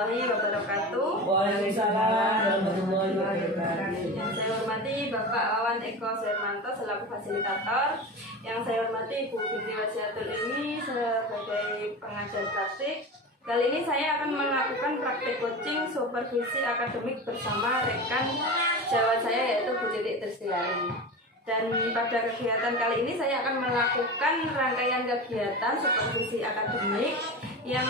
warahmatullahi wabarakatuh. Waalaikumsalam warahmatullahi wabarakatuh. Yang saya hormati Bapak Wawan Eko Suhermanto selaku fasilitator. Yang saya hormati Ibu Binti Wasiatul Ilmi sebagai pengajar praktik. Kali ini saya akan melakukan praktik coaching supervisi akademik bersama rekan sejawat saya yaitu Bu Titik Tristiari. Dan pada kegiatan kali ini saya akan melakukan rangkaian kegiatan supervisi akademik yang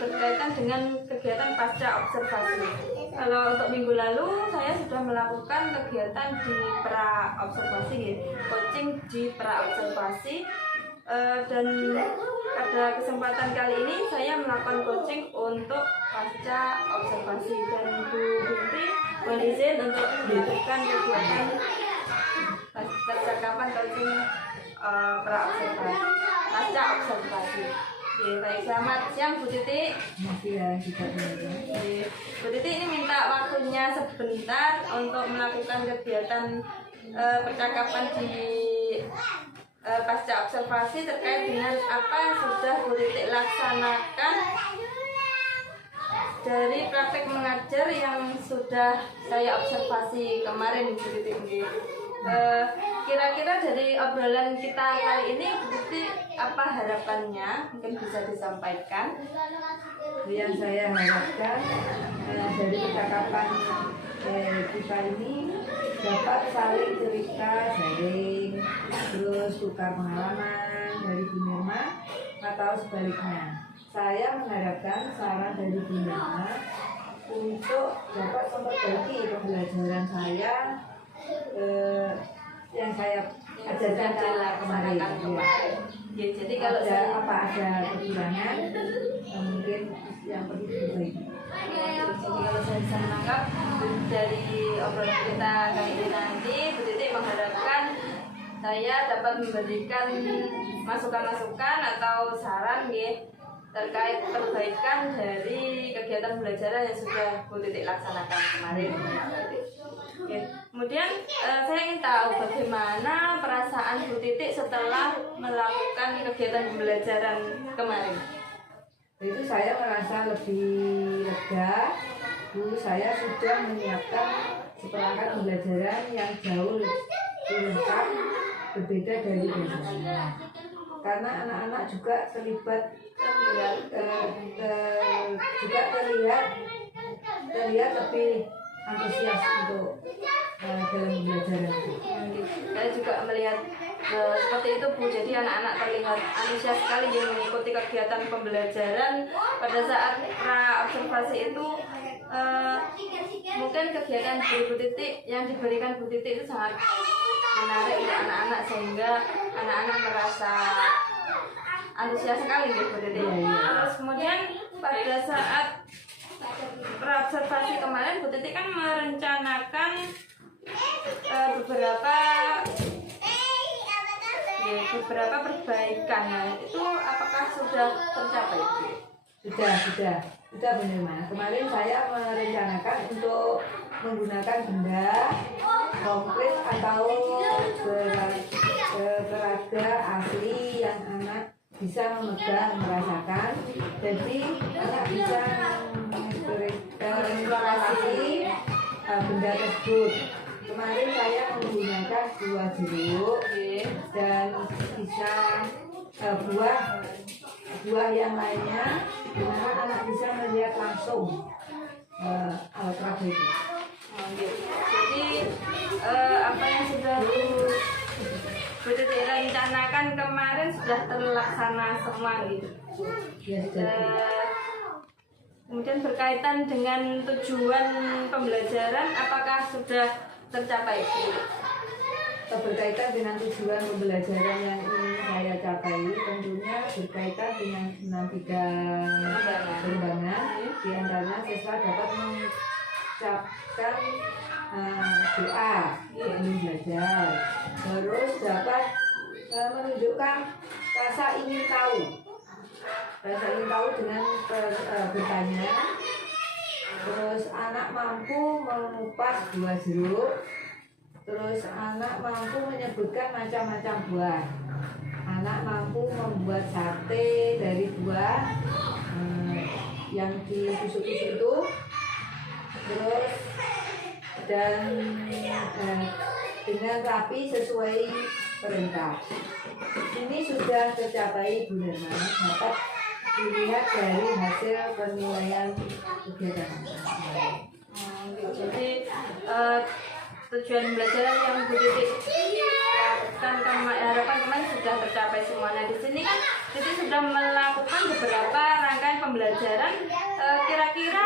berkaitan dengan kegiatan pasca observasi. Kalau untuk minggu lalu saya sudah melakukan kegiatan di pra observasi, coaching di pra observasi, dan pada kesempatan kali ini saya melakukan coaching untuk pasca observasi, dan Bu Binti mohon izin untuk melakukan kegiatan percakapan coaching pra observasi, pasca observasi. Oke, baik, selamat siang Bu Titik. Bu Titik ini minta waktunya sebentar untuk melakukan kegiatan percakapan di pasca observasi terkait dengan apa yang sudah Bu Titik laksanakan dari praktek mengajar yang sudah saya observasi kemarin Bu Titik. Kira-kira dari obrolan kita kali ini Bu Titik apa harapannya, mungkin bisa disampaikan? Yang saya harapkan dari percakapan kita ini dapat saling cerita, sharing, terus tukar pengalaman dari Bu Nirma atau sebaliknya. Saya mengharapkan saran dari Bu Nirma untuk dapat memperbaiki pembelajaran saya yang saya ajarkan kemarin. Ya, jadi kalau ada kekurangan mungkin yang perlu diperbaiki. Jadi kalau saya bisa menangkap dari obrolan kita kali ini nanti, Bu Titik mengharapkan saya dapat memberikan masukan-masukan atau saran terkait perbaikan dari kegiatan pembelajaran yang sudah Bu Titik laksanakan kemarin. Oke. Kemudian saya ingin tahu bagaimana perasaan Bu Titik setelah melakukan kegiatan pembelajaran kemarin. Itu saya merasa lebih lega. Dulu saya sudah menyiapkan seperangkat pembelajaran yang jauh lebih lengkap, berbeda dari biasanya. Karena anak-anak juga terlibat, juga terlihat lebih antusias untuk dalam pembelajaran. Saya juga melihat seperti itu Bu, jadi anak-anak terlihat antusias sekali yang mengikuti kegiatan pembelajaran pada saat pra observasi itu. Mungkin kegiatan dari Bu Titik yang diberikan Bu Titik itu sangat menarik untuk anak-anak sehingga anak-anak merasa antusias sekali Bu Titik. Terus kemudian pada saat pra observasi kemarin Bu Titik kan merencanakan beberapa perbaikan. Itu apakah sudah tercapai? Sudah benar Mas. Kemarin saya merencanakan untuk menggunakan benda konkret atau peraga asli yang anak bisa memegang, merasakan. Jadi anak bisa mengeksplorasi benda tersebut. Kemarin saya menggunakan 2 jeruk dan bisa buah yang lainnya, di mana anak bisa melihat langsung alat peraga itu. Jadi apa yang sudah Bu Titik rencanakan kemarin sudah terlaksana semua gitu. Kemudian berkaitan dengan tujuan pembelajaran, apakah sudah tercapai? Berkaitan dengan tujuan pembelajaran yang ingin saya capai, tentunya berkaitan dengan 3 pengembangan. Di antaranya siswa dapat mengucapkan doa ingin belajar, terus dapat menunjukkan rasa ingin tahu dengan bertanya. Terus anak mampu mengupas 2 jeruk. Terus anak mampu menyebutkan macam-macam buah. Anak mampu membuat sate dari buah yang ditusuk-tusuk itu, terus dan dengan rapi sesuai perintah. Ini sudah tercapai Bu Nirma, dapat dilihat dari hasil penilaian kegiatan. Jadi tujuan pembelajaran yang Bu Titik lakukan harapan kemarin sudah tercapai semuanya. Di sini kan Titik sudah melakukan beberapa rangkaian pembelajaran. Kira-kira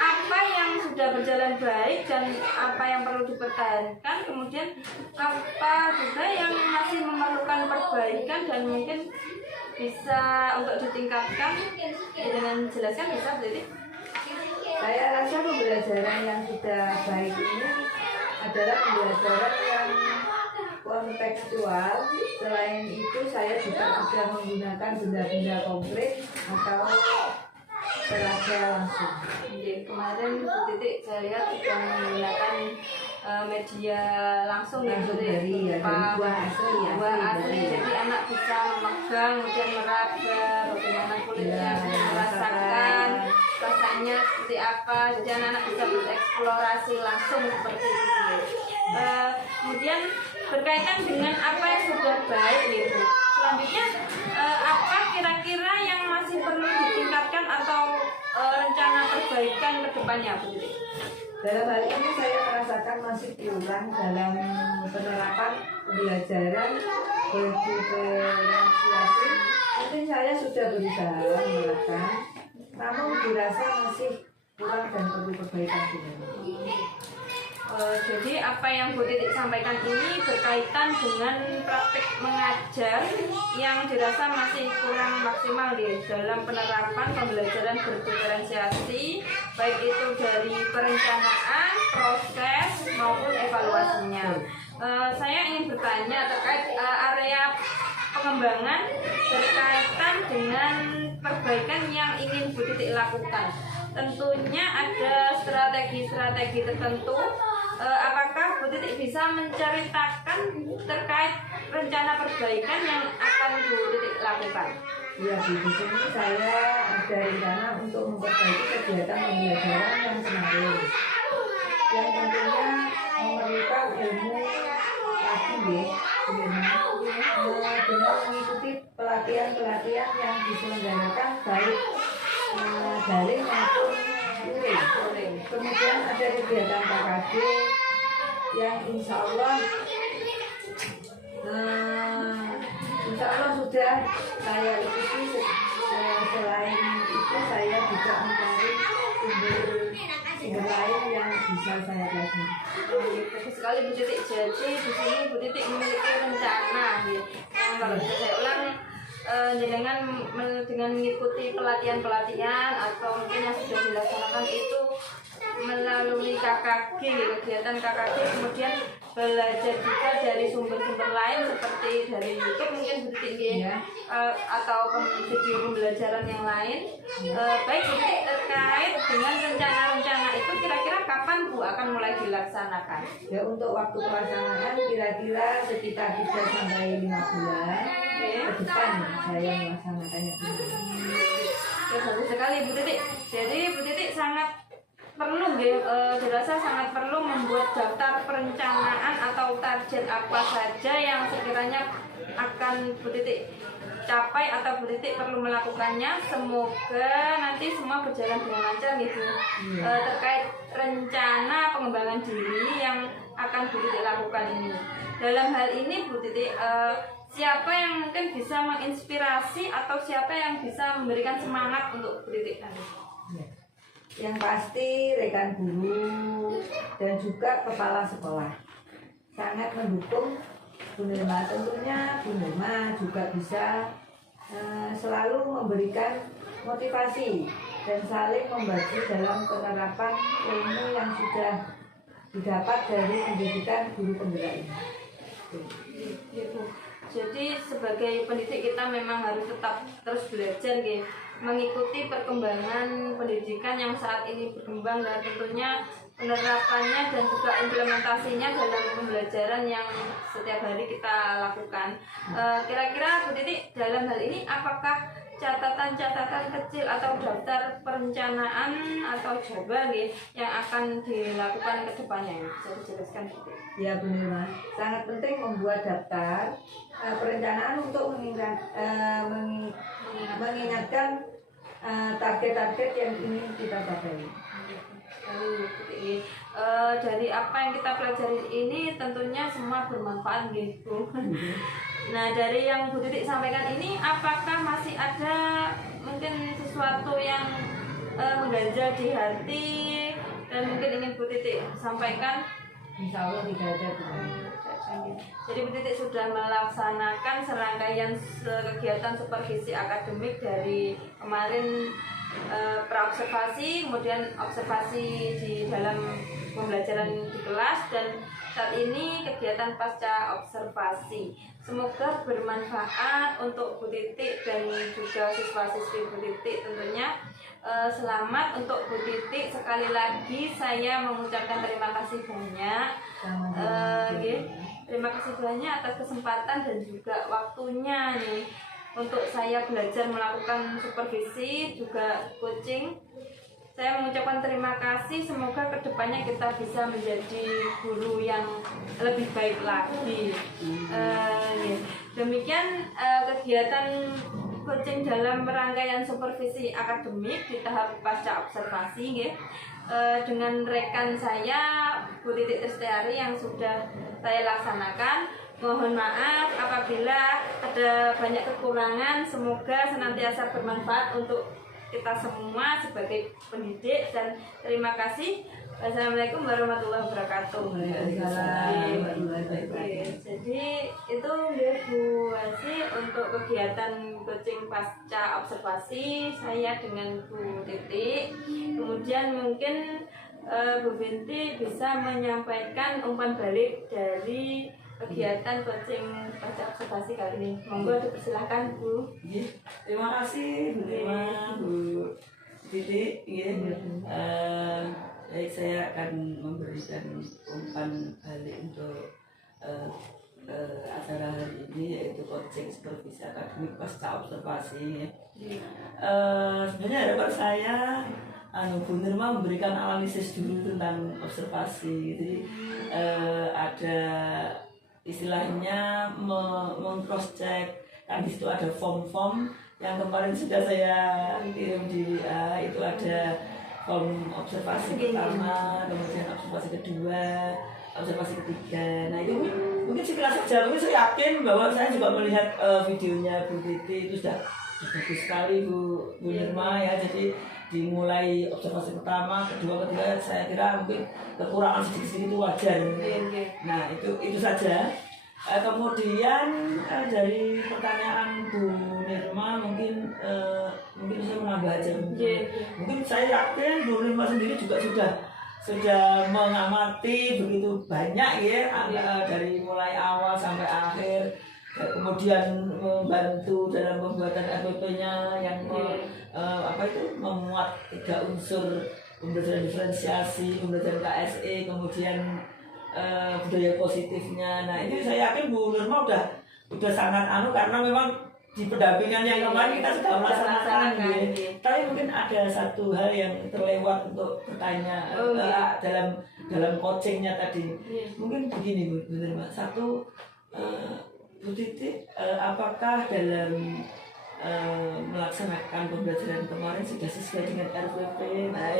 apa yang sudah berjalan baik dan apa yang perlu dipertahankan, kemudian apa juga yang masih memerlukan perbaikan dan mungkin bisa untuk ditingkatkan. Dengan jelaskan bisa Bu Titik? Saya rasa pembelajaran yang sudah baik ini adalah pembelajaran yang kontekstual. Selain itu saya juga sudah menggunakan benda-benda konkret atau peraga langsung. Jadi kemarin Bu Titik saya lihat sudah menggunakan media langsung ya, Langsung dari dari buah asli ya. buah asli. Jadi anak bisa memegang, kemudian meraba bagaimana kulitnya, Ya, merasakan rasanya seperti apa. Jadi anak-anak bisa bereksplorasi langsung seperti itu. Kemudian berkaitan dengan apa yang sudah baik nih Bu. Selanjutnya apa kira-kira yang masih perlu ditingkatkan atau rencana perbaikan ke depannya Bu Titik? Dalam hal ini saya merasakan masih kurang dalam penerapan pembelajaran berdiferensiasi. Mungkin saya sudah berusaha menerapkan, namun dirasa masih kurang dan perlu perbaikan juga. Jadi apa yang Bu Titik sampaikan ini berkaitan dengan praktik mengajar yang dirasa masih kurang maksimal di dalam penerapan pembelajaran berdiferensiasi, baik itu dari perencanaan, proses maupun evaluasinya. Saya ingin bertanya terkait area pengembangan berkaitan dengan perbaikan yang ingin Bu Titik lakukan. Tentunya ada strategi-strategi tertentu. Apakah Bu Titik bisa menceritakan terkait rencana perbaikan yang akan Bu Titik lakukan? Ya, di sini saya ada rencana untuk memperbaiki kegiatan pembelajaran yang kemarin, yang tentunya memerlukan ilmu lagi dengan mengikuti pelatihan-pelatihan yang diselenggarakan baik daring maupun luring. Kemudian ada kegiatan KKD yang insya Allah sudah saya ikuti. Selain itu saya juga mencari sumber lain yang bisa saya pelajari. Bagus sekali Bu Titik. Jadi di sini Bu Titik memiliki rencana, ya. Yang kalau bisa saya ulang, dengan mengikuti pelatihan-pelatihan atau mungkin yang sudah dilaksanakan itu melalui KKG, kegiatan KKG, kemudian belajar juga dari sumber-sumber lain seperti dari YouTube mungkin Bu Titik, Ya. atau video pembelajaran yang lain. Baik Bu Titik, terkait dengan rencana-rencana itu kira-kira kapan Bu akan mulai dilaksanakan? Ya, untuk waktu pelaksanaan kira-kira sekitar 3 sampai 5 bulan ke depan saya melaksanakannya. Ya, bagus sekali Bu Titik. Jadi Bu Titik sangat perlu, dirasa sangat perlu membuat daftar perencanaan atau target apa saja yang sekiranya akan Bu Titik capai atau Bu Titik perlu melakukannya. Semoga nanti semua berjalan dengan lancar gitu. Terkait rencana pengembangan diri yang akan Bu Titik lakukan ini. Dalam hal ini Bu Titik, siapa yang mungkin bisa menginspirasi atau siapa yang bisa memberikan semangat untuk Bu Titik nanti? Yang pasti rekan guru dan juga kepala sekolah sangat mendukung Bu Nirma. Tentunya Bu Nirma juga bisa selalu memberikan motivasi dan saling membantu dalam penerapan ilmu yang sudah didapat dari pendidikan guru penggerak ini. Gitu. Jadi sebagai pendidik kita memang harus tetap terus belajar, gitu, mengikuti perkembangan pendidikan yang saat ini berkembang dan tentunya penerapannya dan juga implementasinya dalam pembelajaran yang setiap hari kita lakukan. Kira-kira Bu Titik dalam hal ini apakah catatan-catatan kecil atau daftar perencanaan atau jaba nggih yang akan dilakukan ke depannya? Bisa dijelaskan sedikit? Ya Bu Nirma, sangat penting membuat daftar perencanaan untuk mengingatkan target-target yang ingin kita capai. Dari apa yang kita pelajari ini tentunya semua bermanfaat gitu. Nah, dari yang Bu Titik sampaikan ini, apakah masih ada mungkin sesuatu yang mengganjal di hati dan mungkin ingin Bu Titik sampaikan? Insya Allah tidak ada Bu. Jadi Bu Titik sudah melaksanakan serangkaian kegiatan supervisi akademik dari kemarin, praobservasi, kemudian observasi di dalam pembelajaran di kelas, dan saat ini kegiatan pasca observasi. Semoga bermanfaat untuk Bu Titik dan juga siswa-siswi Bu Titik tentunya. Selamat untuk Bu Titik. Sekali lagi saya mengucapkan terima kasih banyak. Terima kasih banyak atas kesempatan dan juga waktunya nih untuk saya belajar melakukan supervisi juga coaching. Saya mengucapkan terima kasih, semoga kedepannya kita bisa menjadi guru yang lebih baik lagi. Demikian kegiatan coaching dalam rangkaian supervisi akademik di tahap pasca observasi dengan rekan saya Bu Titik Tristiari yang sudah saya laksanakan. Mohon maaf apabila ada banyak kekurangan, semoga senantiasa bermanfaat untuk kita semua sebagai pendidik, dan terima kasih. Wassalamualaikum warahmatullahi wabarakatuh. Jadi itu Bu Asi untuk kegiatan coaching pasca observasi saya dengan Bu Titik. Kemudian mungkin Bu Binti bisa menyampaikan umpan balik dari kegiatan coaching pasca observasi kali ini. Monggo dipersilahkan Bu. Terima kasih Bu Nirma, Bu Titik. Saya akan memberikan umpan balik untuk acara hari ini, yaitu coaching supervisi akademik pasca observasi. Sebenarnya harapan saya Bu Nirma memberikan analisis dulu tentang observasi. Jadi ada istilahnya meng-cross check, kan di situ ada form-form yang kemarin sudah saya kirim di WA. Itu ada form observasi pertama, kemudian observasi kedua, observasi ketiga. Nah itu mungkin sekilas saja, mungkin saya yakin bahwa saya juga melihat videonya Bu Titi, itu sudah bagus sekali Bu Nirma ya. Jadi dimulai observasi pertama, kedua, ketiga, saya kira mungkin kekurangan sedikit-sedikit itu wajar. Nah itu saja. Kemudian dari pertanyaan Bu Nirma mungkin saya menambah aja. Mungkin saya yakin Bu Nirma sendiri juga sudah mengamati begitu banyak ya, dari mulai awal sampai akhir. Kemudian membantu dalam pembuatan RPP-nya yang memuat 3 unsur: pembelajaran diferensiasi, pembelajaran KSE, kemudian budaya positifnya. Nah ini saya yakin Bu Nirma udah sangat karena memang di pendampingan yang kemarin kita sudah melaksanakan. Tapi mungkin ada satu hal yang terlewat untuk bertanya dalam coachingnya tadi. Mungkin begini Bu Nirma, satu, Bu Titik, apakah dalam melaksanakan pembelajaran kemarin sudah sesuai dengan RPP? Nah,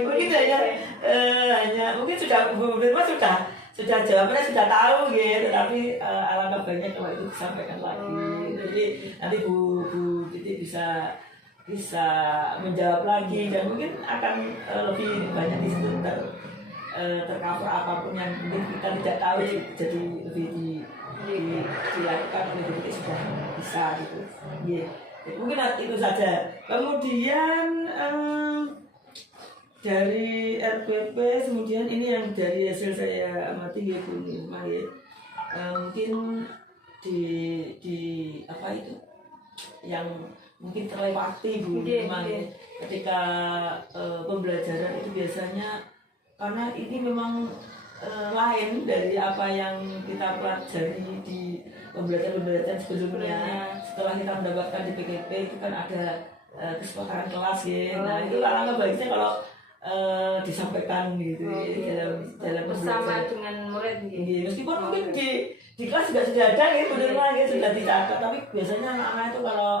mungkin hanya mungkin sudah Bu Nirma sudah jawabannya sudah tahu gitu, tapi alangkah baiknya kalau itu disampaikan lagi. Jadi nanti Bu Titik bisa menjawab lagi, dan mungkin akan lebih banyak di situ tercover apapun yang mungkin kita tidak tahu, jadi lebih dilakukan oleh Bu Titik sudah bisa gitu. Mungkin itu saja. Kemudian dari RPP, kemudian ini yang dari hasil saya amati ya Bu Nirma ya. Mungkin di apa itu yang mungkin terlewati Bu Nirma ya, ketika pembelajaran itu biasanya, karena ini memang lain dari apa yang kita pelajari di pembelajaran sebelumnya. Setelah kita mendapatkan di PKP itu kan ada kesepakatan kelas ya. Nah itu alangkah baiknya kalau disampaikan gitu dalam bersama dengan murid gitu. Meskipun mungkin di kelas juga sudah ada ya, benar ya sudah dicatat, tapi biasanya anak-anak itu kalau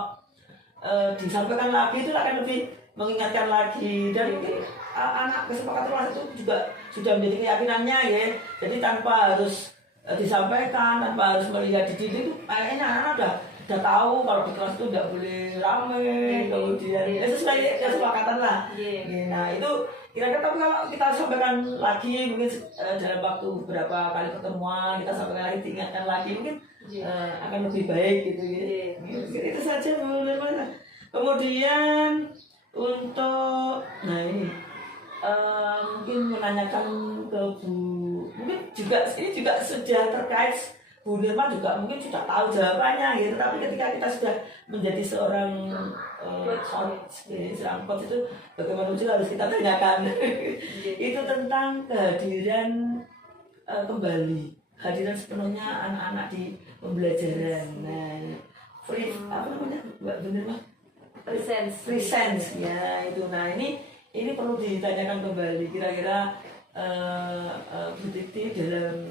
disampaikan lagi itu akan lebih mengingatkan lagi, dan mungkin anak kesepakatan kelas itu juga sudah menjadi keyakinannya ya. Jadi tanpa harus disampaikan, tanpa harus melihat di TV itu kayaknya anak-anak udah tahu kalau di kelas itu tidak boleh ramai, kemudian sesuai kesepakatan lah. Nah itu kira-kira, tapi kalau kita sampaikan lagi mungkin dalam waktu beberapa kali pertemuan kita sampaikan lagi, diingatkan lagi, mungkin akan lebih baik gitu ya. Mungkin itu saja Bu Nirma. Kemudian untuk ini mungkin menanyakan ke Bu, mungkin juga ini juga sudah terkait Bu Nirma juga mungkin sudah tahu jawabannya gitu, tapi ketika kita sudah menjadi seorang coach itu bagaimana juga harus kita tanyakan itu tentang kehadiran kembali, hadiran sepenuhnya anak-anak di pembelajaran. Nah, free apa namanya Mbak Nirma? Presence ya itu. Nah ini perlu ditanyakan kembali, kira-kira Bu Titi dalam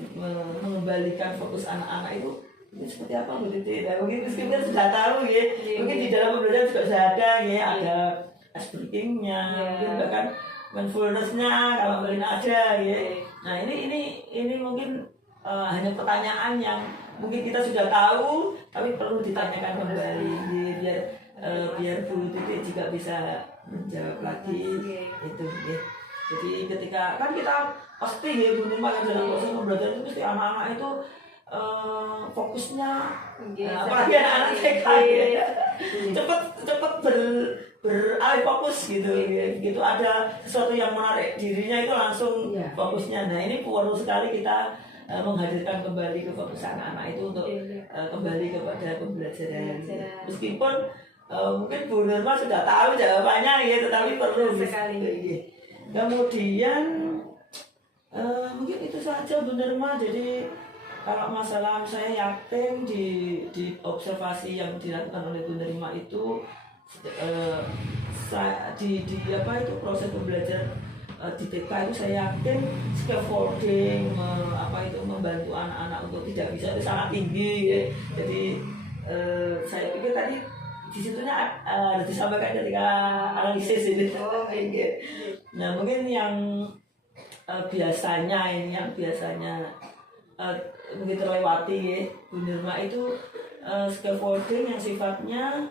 mengembalikan fokus anak-anak itu ini seperti apa Bu Titi? Nah, mungkin meskipun sudah tahu ya, mungkin di dalam pembelajaran juga sudah ada ya, ada ice breaking-nya, mungkin bahkan mindfulness-nya kalau mungkin ada ya. Nah ini mungkin hanya pertanyaan yang mungkin kita sudah tahu tapi perlu ditanyakan kembali biar Bu Titi juga bisa menjawab lagi itu ya. Jadi ketika kan kita pasti ya Bu Nirma dalam proses pembelajaran itu mesti anak-anak itu fokusnya apalagi anak-anak TK ya cepet beralih fokus gitu gitu, ada sesuatu yang menarik dirinya itu langsung fokusnya. Nah ini perlu sekali kita menghadirkan kembali ke fokus anak-anak itu untuk kembali kepada pembelajaran. Meskipun mungkin Bu Nirma sudah tahu jawabannya ya, tetapi perlu sekali. Kemudian mungkin itu saja Bu Nirma. Jadi kalau masalah saya yakin di observasi yang dilakukan oleh Bu Nirma itu di apa itu proses pembelajaran di TK itu saya yakin scaffolding membantu anak-anak untuk tidak bisa itu sangat tinggi ya. Jadi saya pikir tadi di situnya disampaikan ketika analisis ini. Nah mungkin yang biasanya mungkin terlewati ya Bu Nirma itu scaffolding yang sifatnya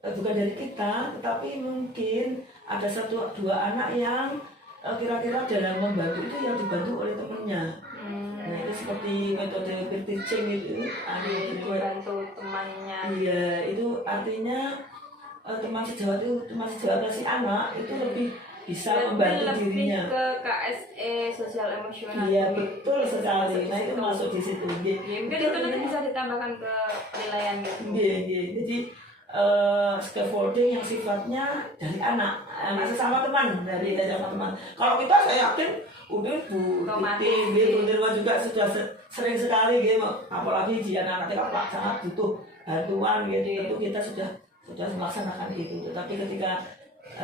bukan dari kita, tetapi mungkin ada 1-2 anak yang kira-kira dalam membantu itu yang dibantu oleh temannya. Nah itu seperti metode peer teaching itu dibantu temannya. Iya, itu artinya teman sejawat si anak itu lebih bisa membantu dirinya. Lebih ke KSE sosial emosional. Iya betul sekali. Nah itu masuk di situ. Mungkin itu nanti bisa ditambahkan ke penilaian gitu. Iya. Jadi scaffolding yang sifatnya dari anak sesama teman, dari sesama teman. Kalau kita saya yakin udah Bu Nirma juga sudah sering sekali gitu, apalagi di anak-anak TK sangat butuh bantuan gitu. Tentu kita sudah melaksanakan itu. Tetapi ketika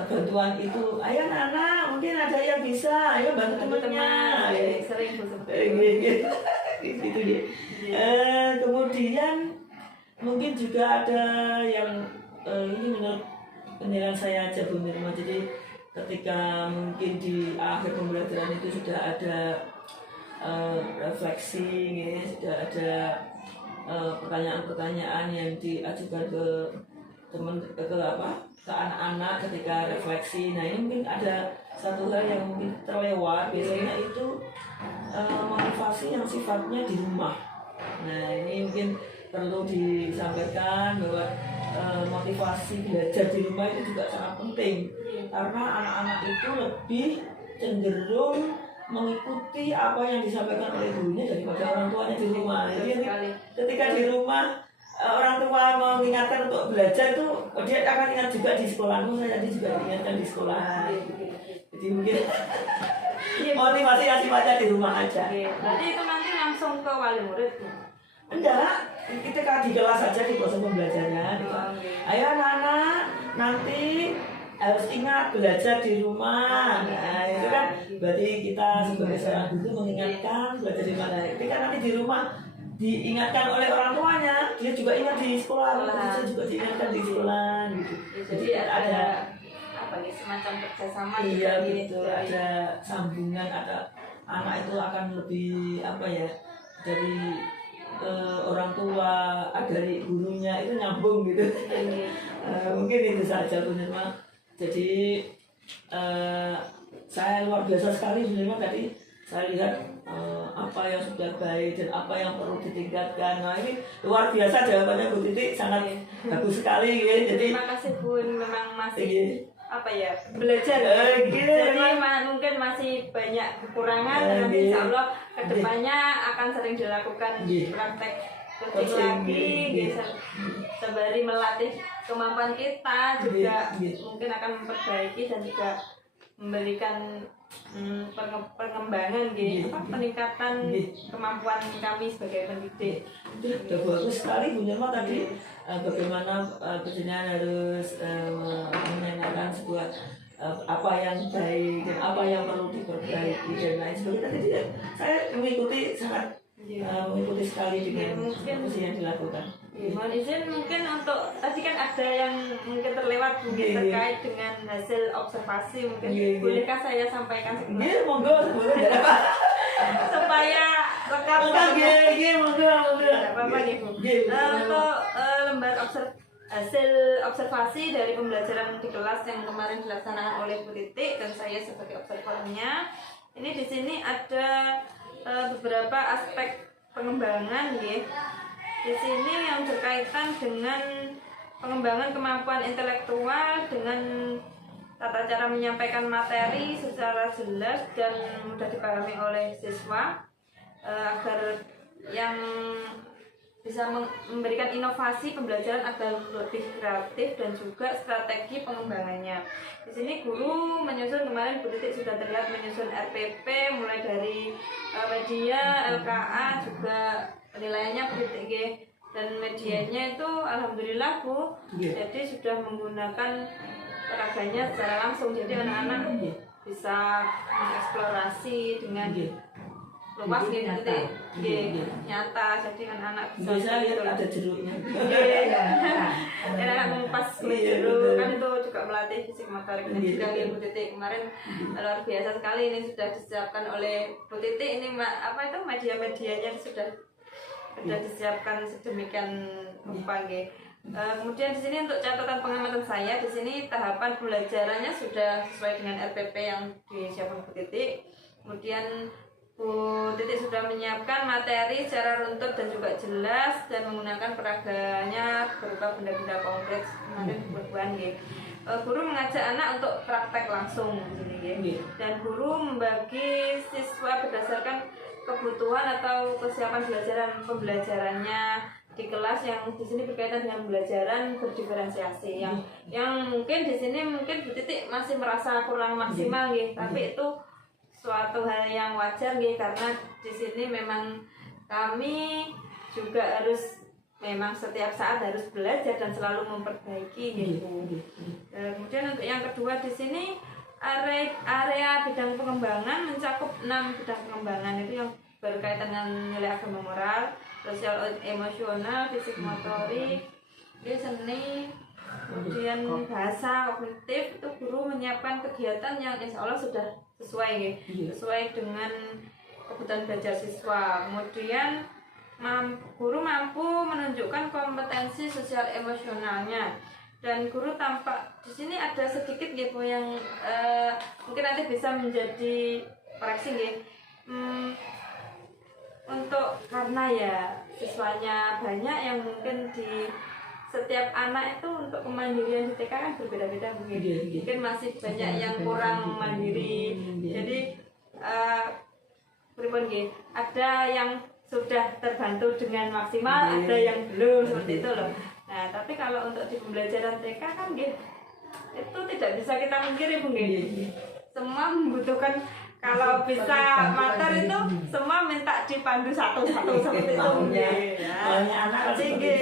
bantuan itu, ayo anak-anak mungkin ada yang bisa, ayo bantu temannya. Sering gitu dia. Kemudian mungkin juga ada yang ini menurut penilaian saya aja Bu Nirma. Jadi ketika mungkin di akhir pembelajaran itu sudah ada refleksi ya, sudah ada pertanyaan-pertanyaan yang diajukan ke anak-anak ketika refleksi. Nah ini mungkin ada satu hal yang mungkin terlewat, biasanya itu motivasi yang sifatnya di rumah. Nah ini mungkin perlu disampaikan bahwa motivasi belajar di rumah itu juga sangat penting, karena anak-anak itu lebih cenderung mengikuti apa yang disampaikan oleh gurunya daripada orang tuanya di rumah. Jadi ketika di rumah orang tua mengingatkan untuk belajar itu dia akan ingat juga di sekolah. Saya tadi juga diingatkan di sekolah. Jadi mungkin motivasi yang sifatnya di rumah aja. Berarti itu nanti langsung ke wali murid. Enggak, kita kan di kelas saja di proses pembelajaran. Ayo anak-anak, nanti harus ingat belajar di rumah. Nah, itu kan berarti kita sebagai seorang guru mengingatkan belajar di mana. Ketika nanti di rumah diingatkan oleh orang tuanya, dia juga ingat di sekolah, dia juga diingatkan di sekolah gitu. Jadi ada apa nih semacam kerjasama. Iya betul, ada sambungan, ada anak itu akan lebih apa ya, dari orang tua, dari gurunya itu nyambung gitu. Mungkin itu saja Bu Nirma. Jadi saya luar biasa sekali Bu Nirma, tadi saya lihat apa yang sudah baik dan apa yang perlu ditingkatkan. Nah ini luar biasa jawabannya Bu Titik, sangat bagus sekali ya. Jadi terima kasih Bu, memang masih apa ya, belajar. Jadi mungkin masih banyak kekurangan, nanti insya Allah kedepannya akan sering dilakukan praktek coaching lagi, sembari melatih kemampuan kita juga mungkin akan memperbaiki dan juga memberikan pengembangan peningkatan kemampuan kami sebagai pendidik. Sudah bagus sekali Bu Nirma tadi bagaimana penjenengan harus menanyakan sebuah apa yang baik dan apa yang perlu diperbaiki dan lain sebagainya. Tadi saya mengikuti sangat mengikuti sekali dengan apa yang dilakukan. Mohon izin mungkin untuk tadi kan ada yang mungkin terlewat mungkin terkait dengan hasil observasi, mungkin bolehkah saya sampaikan sebentar? Iya, monggo supaya rekam. Monggo. Apa-apa nih Bu. Untuk lembar hasil observasi dari pembelajaran di kelas yang kemarin dilaksanakan oleh Bu Titik dan saya sebagai observernya, ini di sini ada beberapa aspek pengembangan ya. Di sini yang berkaitan dengan pengembangan kemampuan intelektual dengan tata cara menyampaikan materi secara jelas dan mudah dipahami oleh siswa agar yang bisa memberikan inovasi pembelajaran agar lebih kreatif dan juga strategi pengembangannya. Di sini guru menyusun, kemarin Bu Titik sudah terlihat menyusun RPP mulai dari media, LKA, juga penilaiannya Bu Titik dan medianya itu alhamdulillah Bu. Jadi sudah menggunakan peraganya secara langsung, jadi anak-anak bisa mengeksplorasi dengan luas gitu, nyata. Jadi anak-anak bisa lihat ada jeruknya. Anak mengupas jeruk kan itu juga melatih fisik motorik dan juga Bu Titik kemarin luar biasa sekali. Ini sudah disiapkan oleh Bu Titik. Ini apa itu media-medianya sudah disiapkan sedemikian rupa nggih. Kemudian di sini untuk catatan pengamatan saya, di sini tahapan pembelajarannya sudah sesuai dengan RPP yang disiapkan Bu Titik. Kemudian Bu Titik sudah menyiapkan materi secara runtut dan juga jelas dan menggunakan peraganya berupa benda-benda konkret kemarin buah-buahan nggih. Guru mengajak anak untuk praktek langsung di sini dan guru membagi siswa berdasarkan kebutuhan atau kesiapan pembelajarannya di kelas yang di sini berkaitan dengan pembelajaran berdiferensiasi yang mungkin di sini mungkin Bu Titik masih merasa kurang maksimal nggih, tapi itu suatu hal yang wajar nggih karena di sini memang kami juga harus memang setiap saat harus belajar dan selalu memperbaiki gitu. Kemudian untuk yang kedua di sini area bidang pengembangan mencakup 6 bidang pengembangan itu yang berkaitan dengan nilai agama moral, sosial emosional, fisik motorik, seni, kemudian bahasa kognitif. Itu guru menyiapkan kegiatan yang insya Allah sudah sesuai sesuai dengan kebutuhan belajar siswa. Kemudian guru mampu menunjukkan kompetensi sosial emosionalnya. Dan guru tampak di sini ada sedikit gitu yang mungkin nanti bisa menjadi koreksi gitu. Untuk karena ya siswanya banyak yang mungkin di setiap anak itu untuk kemandirian di TK kan berbeda-beda mungkin masih banyak yang kurang mandiri. Jadi ada yang sudah terbantu dengan maksimal, ada yang belum seperti itu loh. Nah, tapi kalau untuk di pembelajaran TK kan itu tidak bisa kita pungkiri, Bu. Semua membutuhkan kalau bisa mater itu semua minta dipandu satu-satu seperti itu. Ya. Soalnya anak kan seperti Tinggi.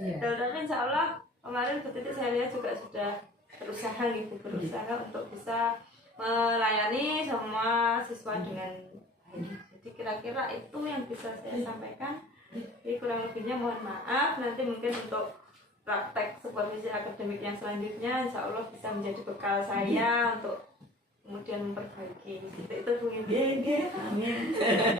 Iya. Tapi insya Allah kemarin Bu Titi saya lihat juga sudah berusaha gitu, berusaha untuk bisa melayani semua siswa dengan baik. Jadi kira-kira itu yang bisa saya sampaikan. Jadi kurang lebihnya mohon maaf. Nanti mungkin untuk praktek supervisi akademik yang selanjutnya insya Allah bisa menjadi bekal saya untuk kemudian memperbaiki. Itu Bu Inti. Amin.